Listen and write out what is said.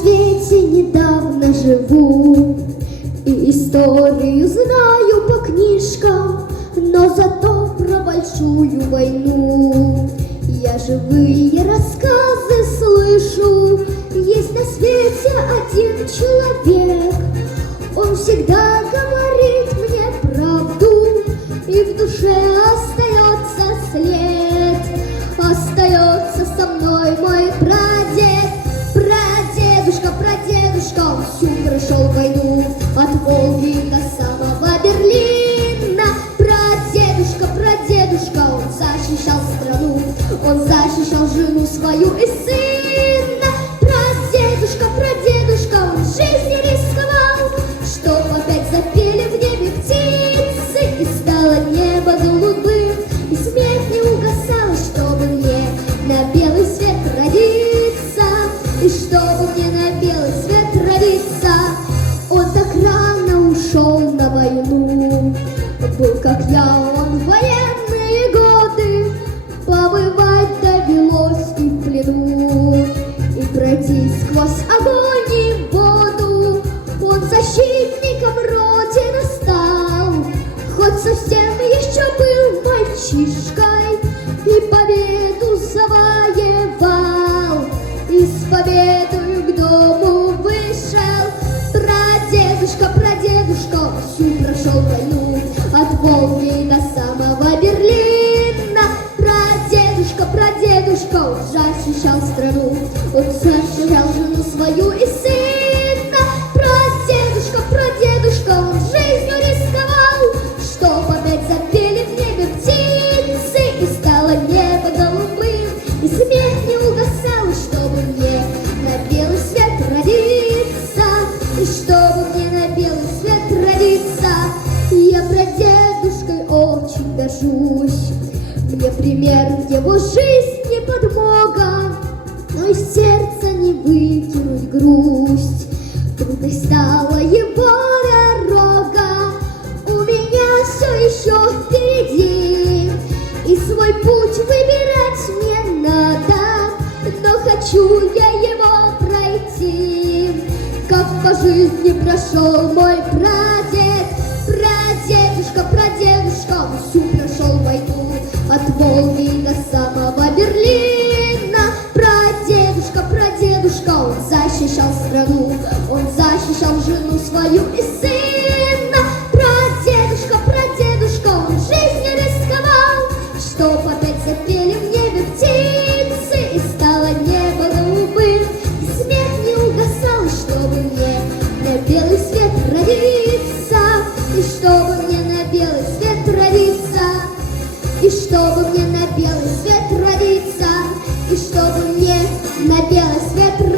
свете недавно живу, и историю знаю по книжкам, но зато про большую войну я живые рассказы слышу. Есть на свете один человек, он всегда говорит мне правду, и в душе остается след. Остается со мной мой прадед, прадедушка, он всю прошел войну от Волги до самого Берлина. Прадедушка, он защищал страну, он защищал жену свою и сына. Прадедушка, он жизнью рисковал, чтоб опять запели в небе птицы, и стало небо голубым, и смех не угасал, чтобы мне на белый свет родиться, и чтобы мне на белый свет родиться. Он так рано ушел на войну, был как я он в военные годы, побывать довелось и в плену, и пройти сквозь огонь и воду. Он защитником Родины стал, хоть совсем еще был мальчишкой, и победу завоевал, и с победою к дому вышел. Прадедушка, он всю прошел войну от Волги до самого Берлина. Прадедушка, он защищал страну, он защищал жену свою и сына. Прадедушка, он жизнью рисковал, чтоб опять запели в небе птицы, и стало небо голубым, и смех не угасал, чтобы мне на белый свет родиться, и чтобы мне на белый свет родиться. Я прадедушкой очень горжусь, мне пример его жизни подмога, но из сердца не выкинуть грусть. Трудной стала его дорога, у меня все еще впереди, и свой путь выбирать мне надо, но хочу я его пройти, как по жизни прошел мой прадед. Прадедушка, он всю прошел войну от Волги до самого Берлина. Прадедушка, он защищал страну, он защищал жену свою и сына. Прадедушка, он жизнью рисковал, чтоб опять запели в небе птицы, и стало небо голубым, и смех не угасал, чтобы мне на белый свет родиться, и чтобы мне на белый свет родиться, и чтобы мне на белый свет родиться, и чтобы мне на белый свет родиться.